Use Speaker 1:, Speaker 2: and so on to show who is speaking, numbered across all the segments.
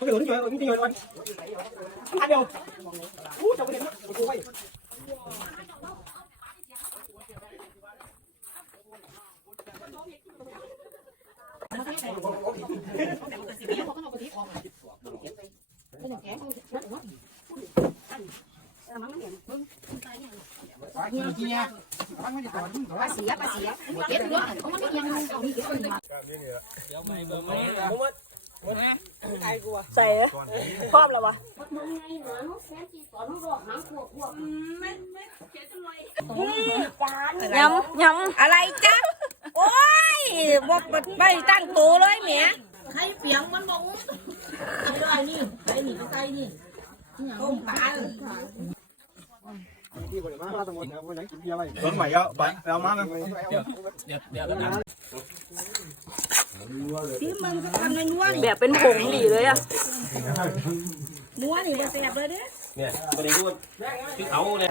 Speaker 1: không được đấy chứ không ăn đâu chồng cái này nó quay Hãy subscribe cho
Speaker 2: kênh Ghiền Mì Gõ Để không bỏ
Speaker 1: lỡ những video
Speaker 3: hấp dẫn ใส่ครอบแล้ววะ
Speaker 4: ยำยำ
Speaker 5: อะไรจ๊ะโอ้ยบอกไปตั้งโตเลยเมีย
Speaker 6: ให้เปียงมันบอก
Speaker 7: ไอะไรนี่ไปหนีไปไกลนี่ต้มปลาต
Speaker 8: ้นใหม่เยอะยปเอามาเลยเ
Speaker 9: ดี๋ยวเดี๋ยวเดี๋ยว
Speaker 4: แบบเป็นผงดีเลยอ่ะ
Speaker 6: ม้วนอยู่แบบเนี้ย
Speaker 9: เนี่ยประเด็นด้วยเอาเลย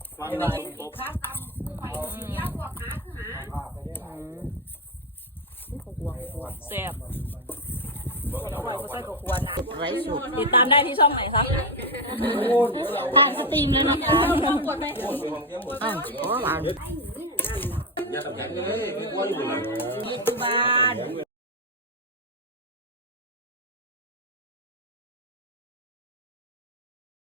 Speaker 4: แซ่บติดตามได้ที่ช่องไหนครับทางสตรีมเลยนะครับกด
Speaker 5: ไหมอ้าวหลานนี่คือบ้าน